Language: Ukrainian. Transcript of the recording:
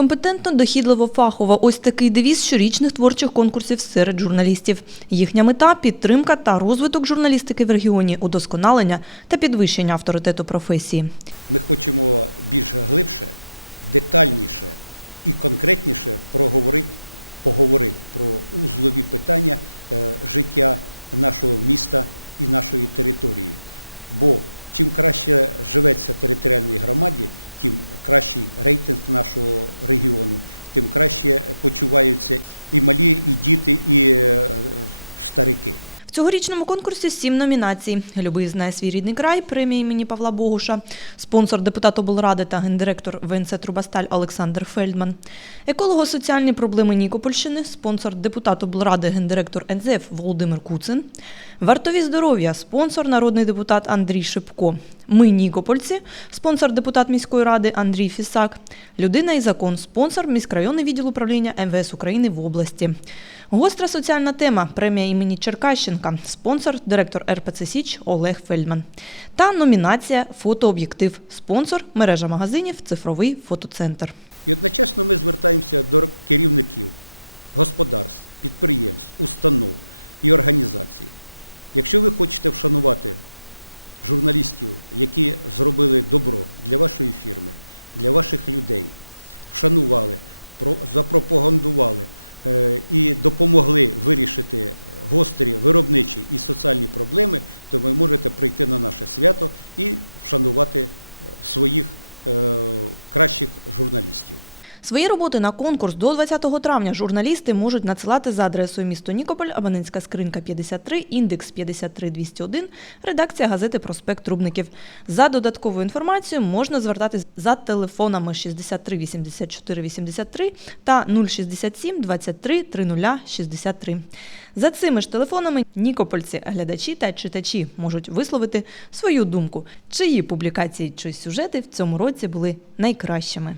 Компетентно, дохідливо, фахово. Ось такий девіз щорічних творчих конкурсів серед журналістів. Їхня мета підтримка та розвиток журналістики в регіоні, удосконалення та підвищення авторитету професії. Ми хочемо більш глибше, детальніше і конкретніше проговорити, поговорити про узлові питання е, життя нашого міста і нашої території. Бо чим краще живеться територіальній громаді, тим кращий рейтинг нашого регіону, тим краще почуваються і малі, і діти, і е, старики. В цьогорічному конкурсі сім номінацій. Любий знає свій рідний край, премія імені Павла Богуша, спонсор депутат облради та гендиректор ВНЦ Трубасталь Олександр Фельдман, еколого-соціальні проблеми Нікопольщини, спонсор депутат облради, гендиректор НЗФ Володимир Куцин, вартові здоров'я, спонсор народний депутат Андрій Шипко. Ми Нікопольці, спонсор депутат міської ради Андрій Фісак, людина і закон, спонсор міськрайонний відділ управління МВС України в області. Гостра соціальна тема премія імені Черкащенка, спонсор директор РПЦ Січ Олег Фельдман. Та номінація Фотооб'єктив, спонсор мережа магазинів Цифровий фотоцентр. І одночасно ми звертаємося до керівників господарств, підприємств, установ і організацій. Якщо ви хочете вшанувати журналістів, які зробили добро для вашої фірми, для ваших людей, вшанували, запропагандували е, і допомогли вирішити гострі виробничі і соціальні проблеми, то ви можете прийти на наше свято і вшанувати е, своїх е, кращих журналістів. Свої роботи на конкурс до 20 травня журналісти можуть надсилати за адресою місто Нікополь, абонентська скринька 53, індекс 53201, редакція газети Проспект Трубників. За додатковою інформацією можна звертатись за телефонами 63 84 83 та 067 23 30 63. За цими ж телефонами нікопольці, глядачі та читачі можуть висловити свою думку, чиї публікації чи сюжети в цьому році були найкращими.